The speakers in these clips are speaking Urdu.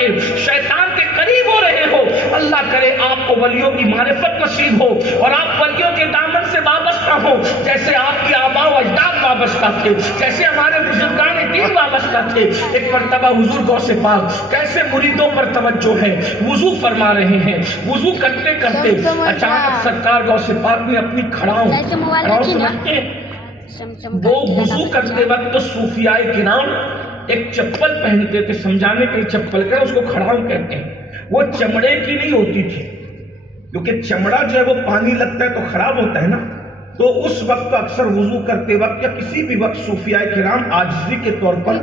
کے شیطان کے قریب ہو رہے ہو، اللہ کرے آپ کو ولیوں کی معرفت نصیب ہو اور آپ ولیوں کے دامن سے وابستہ ہو، جیسے آپ کی آباء و اجداد وابستہ تھے، جیسے ہمارے بزرگان دین وابستہ تھے۔ ایک مرتبہ حضور غوث پاک کیسے مریدوں پر توجہ ہے، وضو فرما رہے ہیں، وضو کرتے کرتے اچانک سرکار غوث پاک نے اپنی کھڑاؤں سمجھتے ہیں، وہ وضو کرتے وقت تو صوفیاء کرام ایک چپل پہنتے تھے، سمجھانے کے لیے چپل کہتے ہیں، اس کو کھڑاؤں کہتے ہیں، وہ چمڑے کی نہیں ہوتی تھی، کیونکہ چمڑا جو ہے وہ پانی لگتا ہے تو خراب ہوتا ہے نا، تو اس وقت اکثر وضو کرتے وقت یا کسی بھی وقت صوفیاء کرام عاجزی کے طور پر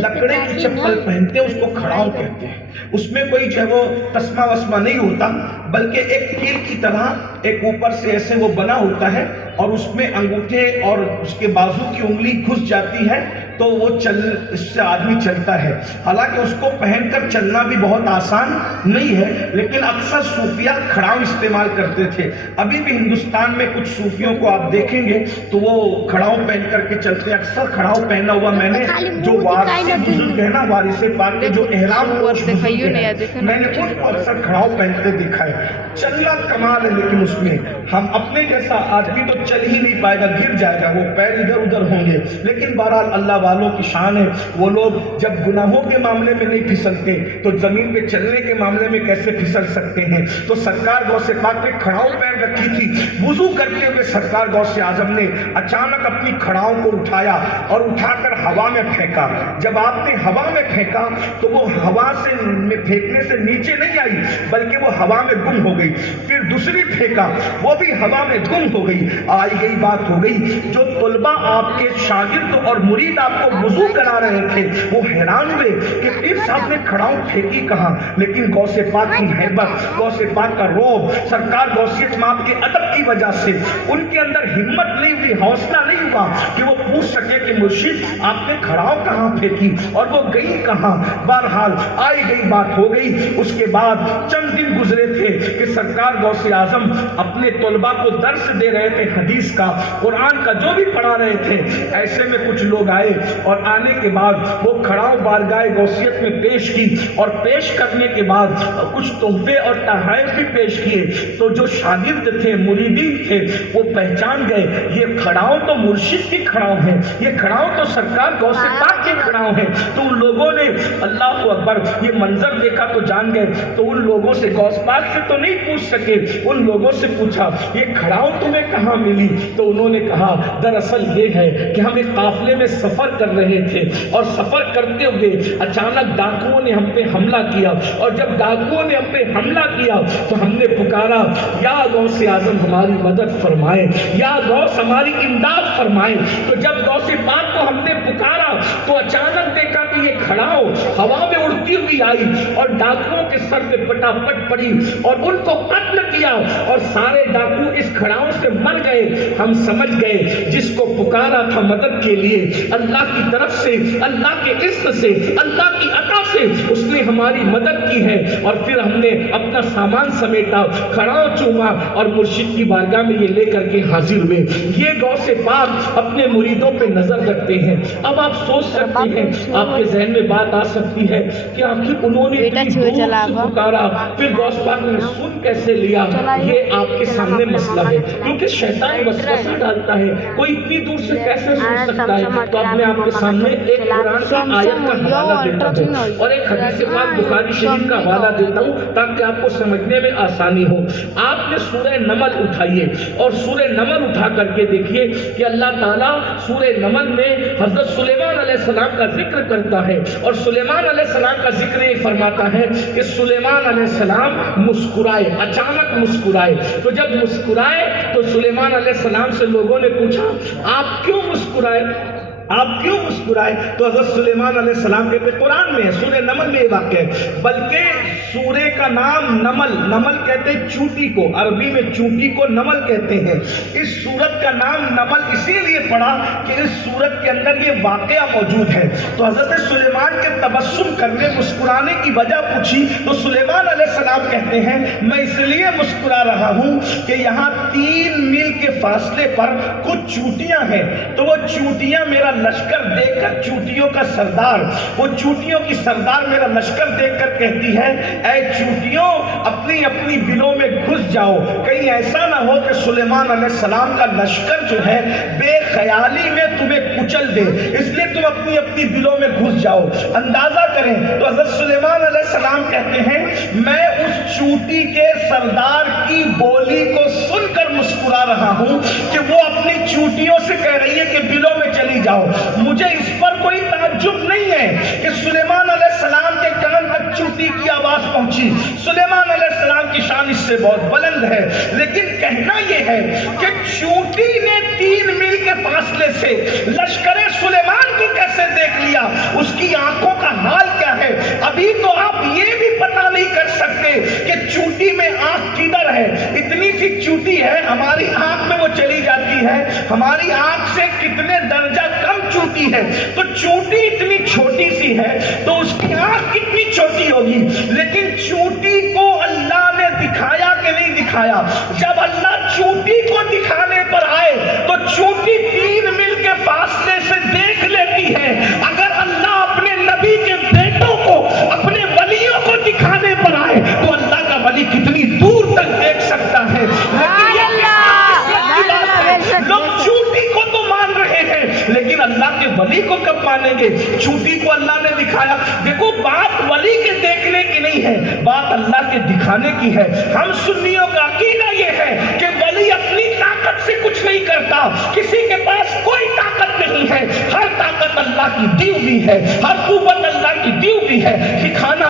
لکڑے کی چپل پہنتے ہیں، اس کو کھڑاؤں کہتے ہیں۔ اس میں کوئی جو ہے وہ تسمہ وسمہ نہیں ہوتا، بلکہ ایک کیل کی طرح ایک اوپر سے ایسے وہ بنا ہوتا ہے اور اس میں انگوٹھے اور اس کے بازو کی انگلی گھس جاتی ہے تو وہ اس سے آدمی چلتا ہے۔ حالانکہ اس کو پہن کر چلنا بھی بہت آسان نہیں ہے، لیکن اکثر صوفیاء کھڑاؤں استعمال کرتے تھے۔ ابھی بھی ہندوستان میں کچھ صوفیوں کو آپ دیکھیں گے تو وہ کھڑاؤں پہن کر کے چلتے ہیں۔ اکثر کھڑاؤں پہنا ہوا میں نے جو وارث بزرگ ہے نا، وارث پاک کے جو احرام پوش بزرگ ہیں، میں نے ان کو اکثر کھڑاؤں پہنتے دیکھا ہے۔ چلنا کمال ہے، لیکن اس میں ہم اپنے جیسا آدمی تو چل ہی نہیں پائے گا، گر جائے گا، وہ پیر ادھر ادھر ہوں گے۔ لیکن بہرحال اللہ والوں کی شان ہے، وہ لوگ جب گناہوں کے معاملے میں نہیں پھسلتے تو زمین پہ چلنے کے معاملے میں کیسے پھسل سکتے ہیں۔ تو سرکار غوث پاک نے کھڑاؤں پہن رکھی تھی، وضو کرتے ہوئے سرکار غوث اعظم نے اچانک اپنی کھڑاؤں کو اٹھایا اور اٹھا کر ہوا میں پھینکا۔ جب آپ نے ہوا میں پھینکا تو وہ ہوا سے پھینکنے سے نیچے نہیں آئی، بلکہ وہ ہوا میں گم ہو گئی۔ پھر دوسری پھینکا، وہ بھی ہوا میں گم ہو گئی۔ آئی گئی بات ہو گئی، جو طلباء آپ کے شاگرد اور مرید آپ کو وضو کرا رہے تھے وہ حیران ہوئے کہ پیر صاحب نے کھڑاؤں پھینکی کہاں، لیکن غوث پاک کی ہیبت، غوث پاک کا روب، سرکار غوثیت ماب کے ادب کی وجہ سے ان کے اندر ہمت نہیں ہوئی، حوصلہ نہیں ہوا کہ وہ پوچھ سکے کہ مرشد آپ نے کھڑاؤں کہاں پھینکی اور وہ گئی کہاں۔ بہرحال آئی گئی بات ہو گئی۔ اس کے بعد چند دن گزرے تھے کہ سرکار غوث اعظم اپنے طلباء کو درس دے رہے تھے، حدیث کا، قرآن کا، جو بھی پڑھا رہے تھے۔ ایسے میں کچھ لوگ آئے اور آنے کے بعد وہ کھڑاؤں بارگاہ غوثیت میں پیش کی اور پیش کرنے کے بعد کچھ تحفے اور تحائف بھی پیش کیے۔ تو جو شاگرد تھے، مریدین تھے، وہ پہچان گئے یہ کھڑاؤں تو مرشد کی کھڑاؤں ہیں، یہ کھڑاؤں تو سرکار غوث پاک کی کھڑاؤں ہیں۔ تو ان لوگوں نے اللہ اکبر یہ منظر دیکھا تو جان گئے۔ تو ان لوگوں سے غوث پاک سے تو نہیں پوچھ سکے، ان لوگوں سے پوچھا یہ کھڑاؤں تمہیں کہاں ملی؟ تو انہوں نے کہا دراصل یہ ہے کہ ہم ایک قافلے میں سفر کر رہے تھے اور سفر کرتے ہوئے اچانک ڈاکوؤں نے ہم پہ حملہ کیا، اور جب ڈاکوؤں نے ہم پہ حملہ کیا تو ہم نے پکارا یا غوث اعظم ہماری مدد فرمائے، یا غوث ہماری امداد فرمائے۔ تو جب غوث پاک کو ہم نے پکارا تو اچانک دیکھا کہ یہ کھڑاؤں ہوا میں اڑتی ہوئی آئی اور ڈاکوؤں کے سر پہ پٹا پٹ پڑی اور ان کو قتل کیا، اور سارے ڈاکو اس کھڑاؤں سے مر گئے۔ ہم سمجھ گئے جس کو پکارا تھا مدد کے لیے، اللہ کی طرف سے، اللہ کے عزت سے، اللہ کی عطا سے اس نے ہماری مدد کی ہے۔ اور پھر ہم نے اپنا سامان سمیٹا، کھڑاؤں چوما اور مرشد کی بارگاہ میں یہ لے کر کے حاضر ہوئے۔ یہ غوث پاک اپنے مریدوں پہ نظر رکھتے ہیں۔ اب آپ سوچ سکتے ہیں، آپ کے ذہن میں بات آ سکتی ہے کہ آخر انہوں نے اتنی دور سے پکارا، پھر غوث پاک نے سن کیسے لیا؟ یہ آپ کے سامنے مسئلہ ہے، کیونکہ شیطان وسوسہ ڈالتا ہے، کوئی اتنی دور سے کیسے سن سکتا ہے؟ تو اب میں آپ کے سامنے ایک قرآن کی آیت کا حوالہ دیتا ہوں اور ایک حدیث پاک بخاری شریف کا حوالہ دیتا ہوں تاکہ آپ کو سمجھنے میں آسانی ہو۔ آپ نے سورہ نمل اٹھائیے اور سورہ نمل اٹھا کر کے دیکھیے کہ اللہ تعالیٰ سورہ نمل میں حضرت سلیمان علیہ السلام کا ذکر کرتا ہے، اور سلیمان علیہ السلام کا ذکر یہ فرماتا ہے کہ سلیمان علیہ السلام مسکرائے، اچانک مسکرائے۔ تو جب مسکرائے تو سلیمان علیہ السلام سے لوگوں نے پوچھا آپ کیوں مسکرائے، آپ کیوں مسکرائے؟ تو حضرت سلیمان علیہ السلام کہتے قرآن میں ہے، سورہ نمل میں یہ واقع ہے، بلکہ سورہ کا نام نمل، نمل کہتے ہیں چونٹی کو، عربی میں چونٹی کو نمل کہتے ہیں۔ اس سورت کا نام نمل اسی لیے پڑھا کہ اس سورت کے اندر یہ واقعہ موجود ہے. تو حضرت سلیمان کے تبسم کرنے مسکرانے کی وجہ پوچھی تو سلیمان علیہ السلام کہتے ہیں میں اس لیے مسکرا رہا ہوں کہ یہاں 3 میل کے فاصلے پر کچھ چوٹیاں ہیں. تو وہ چوٹیاں میرا لشکر دیکھ کر, چوٹیوں کا سردار, وہ چوٹیوں کی سردار میرا لشکر دیکھ کر کہتی ہے اے چوٹیوں اپنی اپنی بلوں میں گھس جاؤ, کہیں ایسا نہ ہو کہ سلیمان علیہ السلام کا لشکر جو ہے بے خیالی میں تمہیں کچل دے, اس لیے تم اپنی اپنی بلوں میں گھس جاؤ. اندازہ کریں تو حضرت سلیمان علیہ السلام کہتے ہیں میں اس چوٹی کے سردار کی بولی کو سن کر مسکرا رہا ہوں کہ وہ اپنی چوٹیوں سے کہہ رہی ہے کہ بلوں میں چلی جاؤ. مجھے اس پر کوئی تعجب نہیں ہے کہ سلیمان علیہ السلام کے کان تک چوٹی کی آواز پہنچی. سلیمان علیہ السلام کی شان اس سے بہت بلند ہے, لیکن کہنا یہ ہے کہ چوٹی نے 3 میل کے فاصلے سے لشکر سلیمان کو کیسے دیکھ لیا, اس کی آنکھوں کا حال کیا ہے. ابھی تو آپ یہ بھی پتہ نہیں کر سکتے کہ چوٹی میں آنکھ کدھر ہے. اتنی سی چوٹی ہے, ہماری آنکھ میں وہ چلی جاتی ہے, ہماری آنکھ سے کتنے درجہ کم چوٹی ہے. تو چوٹی اتنی چھوٹی سی ہے تو اس کی آنکھ کتنی چھوٹی ہوگی. لیکن چوٹی کو اللہ نے دکھایا کہ نہیں دکھایا. جب اللہ چوٹی کو دکھانے پر آئے تو چوٹی 3 میل کے فاصلے سے دیکھ لیتی ہے. اگر اللہ اپنے نبی کے بیٹوں کو, اپنے ولیوں کو دکھانے پر آئے تو اللہ کا ولی کتنی دور تک دیکھ سکتا ہے. لوگ چوٹی کو تو مان رہے ہیں لیکن اللہ کے ولی کو کب مانیں گے. چوٹی کو اللہ نے دکھایا. دیکھو بات ولی کے دیکھنے کی نہیں ہے, بات اللہ کے دکھانے کی ہے. ہم سنیوں کا عقیدہ یہ ہے کہ ولی اپنی طاقت سے کچھ نہیں کرتا, کسی کے پاس کوئی طاقت نہیں ہے, ہر طاقت اللہ کی دی ہوئی ہے, ہر قوت اللہ کی دی ہوئی ہے. دکھانا